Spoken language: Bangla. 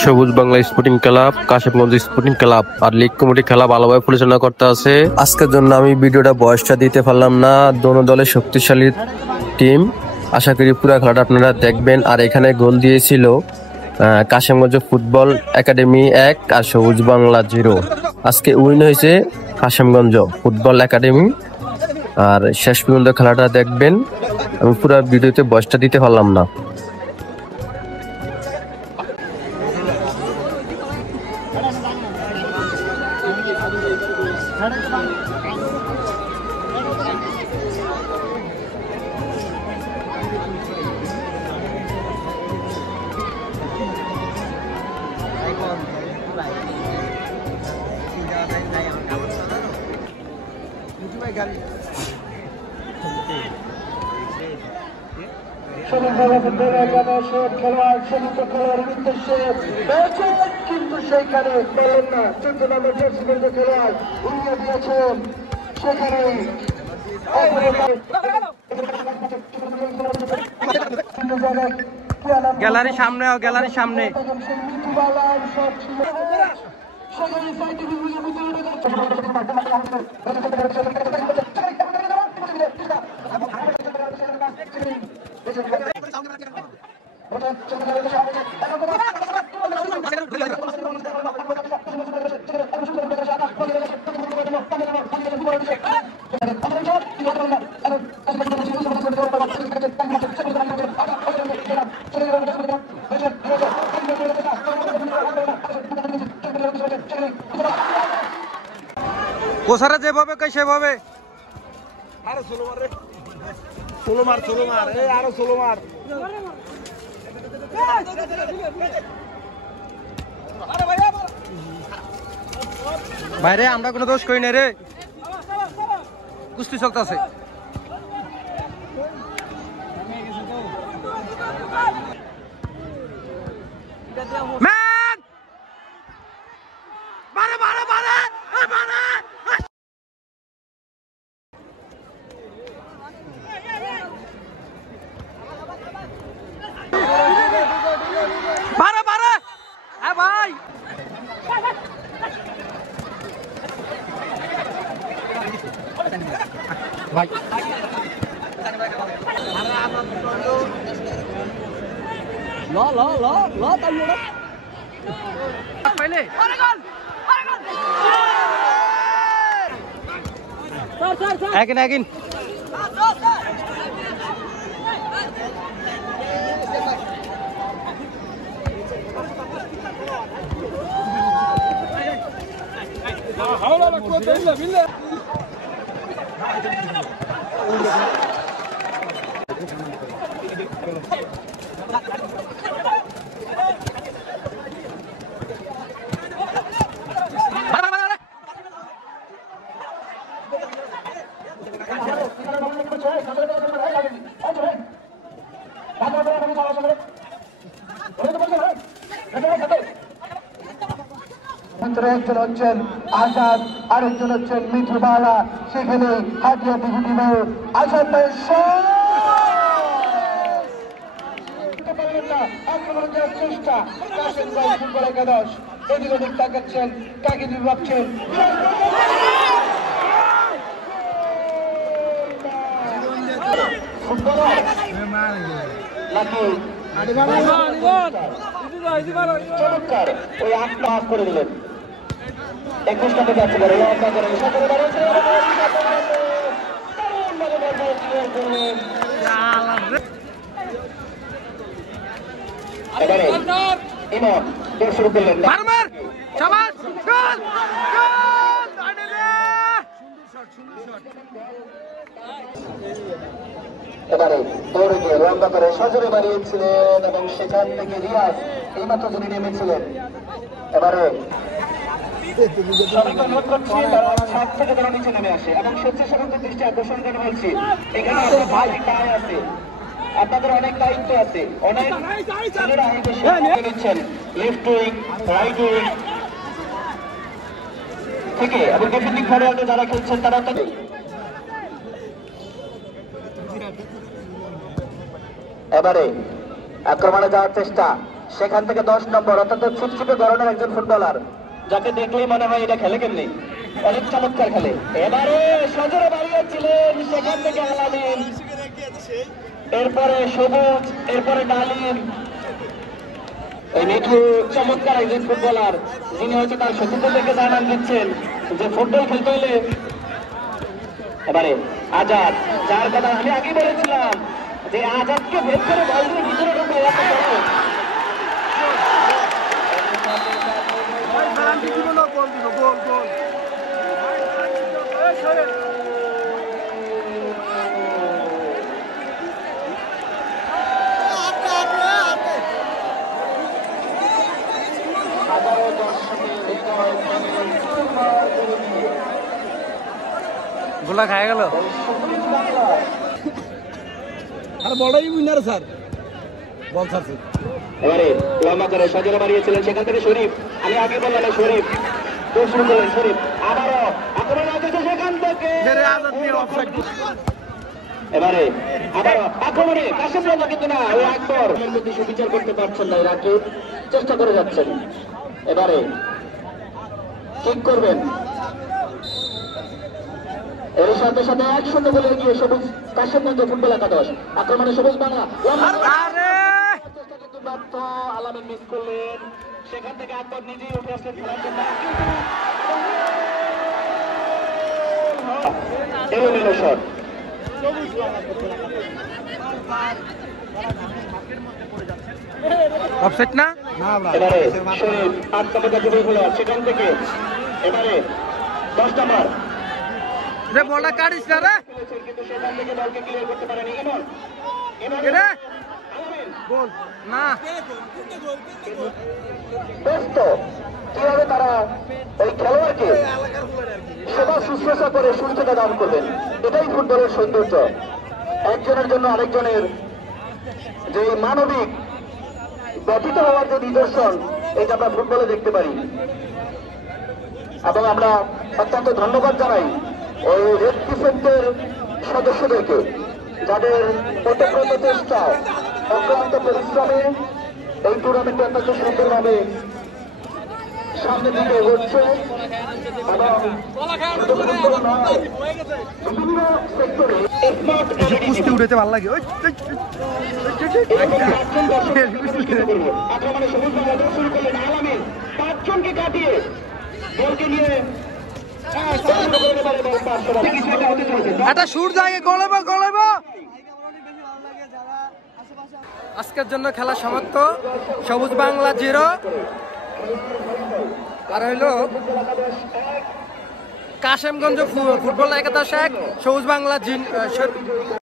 সবুজ Bangla sporting club, Kashimganj sporting club আর লীগ কমিটি খেলা ভালোভাবে পরিচালনা করতে আছে। আজকের জন্য আমি ভিডিওটা বয়সটা দিতে পারলাম না। দোনো দলের শক্তিশালী টিম, আশা করি পুরো খেলাটা আপনারা দেখবেন। আর এখানে গোল দিয়েছিল কাশিমগঞ্জ ফুটবল একাডেমি 1 আর সবুজ বাংলা 0। আজকে উইন হয়েছে কাশিমগঞ্জ ফুটবল একাডেমি। আর শেষ পর্যন্ত খেলাটা দেখবেন। আমি পুরো ভিডিওতে বয়সটা দিতে পারলাম না। কিন্তু সেইখানে বলেন না 14 নম্বর জার্সি পর্যন্ত খেলোয়াড় উড়িয়ে দিয়েছেন সেখানে গ্যালারি সামনে, গ্যালারির সামনে কোসারা যেভাবে কই সেভাবে। আরে সোলো মার রে, সোলো মার, সোলো মার, এই আরো সোলো মার। বাইরে আমরা কোনো দোষ করি না রে, কুস্তি চলতেছে। ভাই ল ল ল ল তাই না পাইলে এগিন এগিন হাওলা লাগতো দিলে বিলে একজন হচ্ছেন আজাদ, আরেকজন হচ্ছেন মিঠু বালা। সেখানে হাতিয়া বিভূতি আজাদ আক্রমণ করার চেষ্টা, ফুটবল একাদশ এদিক ওদিক তাকাচ্ছেন, কাকে দিয়ে ভাবছেন। চমৎকার ওই 8 পাস করে দিলেন। 21 টাকা যাচ্ছে এবারে ইমাম শুরু করলেন। এবারে দৌড়ে গিয়ে লম্বা করে সজোরে বাড়িয়েছিলেন এবং সেখান থেকে রিয়াজ এইমাত্র যিনি নেমেছিলেন। এবারে ছাদ থেকে তারা নিচে নেমে আসে এবং স্বেচ্ছাসেবকদের দৃষ্টি আকর্ষণ করে বলছি, এখানে ভাই কাজ আছে, আপনাদের অনেক দায়িত্ব আছে। অনেক ছেলেরা নিচ্ছেন লেফট উইং, রাইট উইং থেকে এবং ডিফেন্ডিং ফরওয়ার্ডে যারা খেলছেন তারা তো এবারে আক্রমণে যাওয়ার চেষ্টা, সেখান থেকে 10 নম্বর অর্থাৎ ছিপছিপে ধরনের একজন ফুটবলার, যাকে দেখলেই মনে হয় এটা খেলে কেমনি, অনেক চমৎকার খেলে। এবারে সজোরে বাড়িয়েছিলেন, সেখান থেকে আলামিন, এরপরে সবুজ, এরপরে ডালিম। এই মিঠু চমৎকার একজন ফুটবলার, যিনি হচ্ছে তার সতীর্থ থেকে জানান দিচ্ছেন যে ফুটবল খেলতে হলে। এবারে আজাদ, যার কথা আমি আগে বলেছিলাম যে আজাদকে ভেদ করে বল দিয়ে ভিতরে ঢুকে গোলা খায় গেল। আর বড়ই উইনার স্যার, বল ছাড়ছে। এবারে লম্বা করে সজোরে বাড়িয়েছিলেন, সেখান থেকে শরীফ, আমি আগে বললাম শরীফ শুরু করলেন। শরীফ আবারও আক্রমণ আসছে সেখান থেকে, এবারে আবারও আক্রমণে কাশিম রাজা, কিন্তু না, ও আকবর যদি সুবিচার করতে পারছেন না, রাকিব চেষ্টা করে যাচ্ছেন। এবারে ঠিক করবেন, এর সাথে সাথে 1-0 বলে এগিয়ে সবুজ কাশিমগঞ্জ ফুটবল একাদশ। আক্রমণে সবুজ বাংলা, কিন্তু ব্যর্থ, আলামিন মিস করলেন। সেখান থেকে আকবর নিজেই উঠে আসলেন খেলার জন্য, এলোমেলো শট। অফসাইড না? এবারে শরীফ 8 নম্বর যুবক খেলোয়াড়, সেখান থেকে এবারে 10 নম্বর রে বলটা কাটিস না রে, কিন্তু সেখান থেকে বলকে ক্লিয়ার করতে পারেনি ইমন। রে গোল না, ব্যস্ত কিভাবে তারা ওই খেলোয়াড়কে সেবা শুশ্রূষা করে সুস্থতা দান করবেন, এটাই ফুটবলের সৌন্দর্য। একজনের জন্য আরেকজনের যে মানবিক ব্যতীত হওয়ার যে নিদর্শন, এটা আমরা ফুটবলে দেখতে পারি। এবং আমরা অত্যন্ত ধন্যবাদ জানাই ওই রেড ক্রিসেন্টের সদস্যদেরকে, যাদের ওতপ্রোত চেষ্টা, অক্লান্ত পরিশ্রমে এই টুর্নামেন্টে অত্যন্ত সুন্দরভাবে সামনের দিকে এগোচ্ছে। এবং বিভিন্ন সেক্টরে কুস্তি উঠেছে, ভালো লাগে। আক্রমণে সবুজ বাংলা শুরু করলেন আলামিন, 5 জনকে কাটিয়ে বলকে নিয়ে একটা সুর জায়গায় গলেব। আজকের জন্য খেলা সমাপ্ত। সবুজ বাংলা 0 আর হইলো কাশেমগঞ্জ ফুটবল একাদশ 1, সবুজ বাংলা